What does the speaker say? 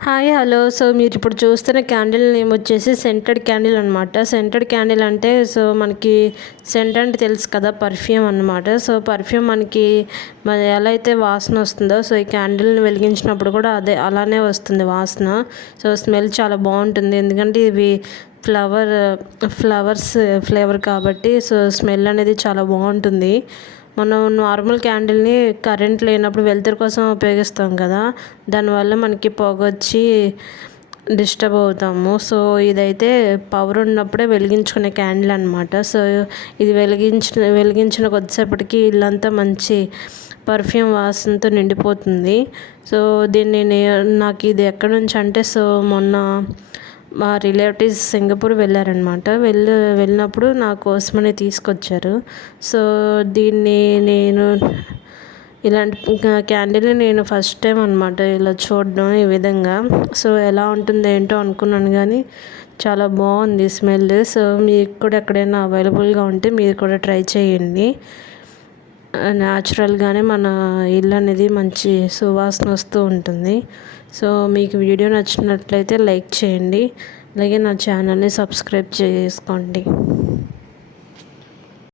Hi hello so మీరు ఇప్పుడు చూస్తున్న క్యాండిల్ నేమ్ వచ్చేసి సెంటెడ్ క్యాండిల్ అనమాట సెంటెడ్ క్యాండిల్ అంటే సో మనకి సెంట్ అంటే తెలుసు కదా పర్ఫ్యూమ్ అనమాట సో పర్ఫ్యూమ్ మనకి మరి ఎలా అయితే వాసన వస్తుందో సో ఈ క్యాండిల్ని వెలిగించినప్పుడు కూడా అదే అలానే వస్తుంది వాసన. సో స్మెల్ చాలా బాగుంటుంది. ఎందుకంటే ఇవి ఫ్లవర్ ఫ్లవర్స్ ఫ్లేవర్ కాబట్టి సో స్మెల్ అనేది చాలా బాగుంటుంది. మనం నార్మల్ క్యాండిల్ని కరెంట్ లేనప్పుడు వెలుతురు కోసం ఉపయోగిస్తాం కదా దానివల్ల మనకి పొగ వచ్చి డిస్టర్బ్ అవుతాము. సో ఇదైతే పవర్ ఉన్నప్పుడే వెలిగించుకునే క్యాండిల్ అనమాట సో ఇది వెలిగించిన వెలిగించిన కొద్దిసేపటికి ఇల్లంతా మంచి పర్ఫ్యూమ్ వాసనతో నిండిపోతుంది. సో దీన్ని నాకు ఇది ఎక్కడి నుంచి అంటే సో మొన్న మా రిలేటివ్స్ సింగపూర్ వెళ్ళారనమాట వెళ్ళి వెళ్ళినప్పుడు నా కోసమని తీసుకొచ్చారు. సో దీన్ని నేను ఇలాంటి క్యాండిల్ని నేను ఫస్ట్ టైం అనమాట ఇలా చూడడం ఈ విధంగా. సో ఎలా ఉంటుంది ఏంటో అనుకున్నాను కానీ చాలా బాగుంది స్మెల్. సో మీకు కూడా ఎక్కడైనా అవైలబుల్గా ఉంటే మీరు కూడా ట్రై చేయండి. న్యాచురల్గానే మన ఇల్లు అనేది మంచి సువాసన వస్తూ ఉంటుంది. సో మీకు వీడియో నచ్చినట్లయితే లైక్ చేయండి. అలాగే నా ఛానల్ని సబ్స్క్రైబ్ చేసుకోండి.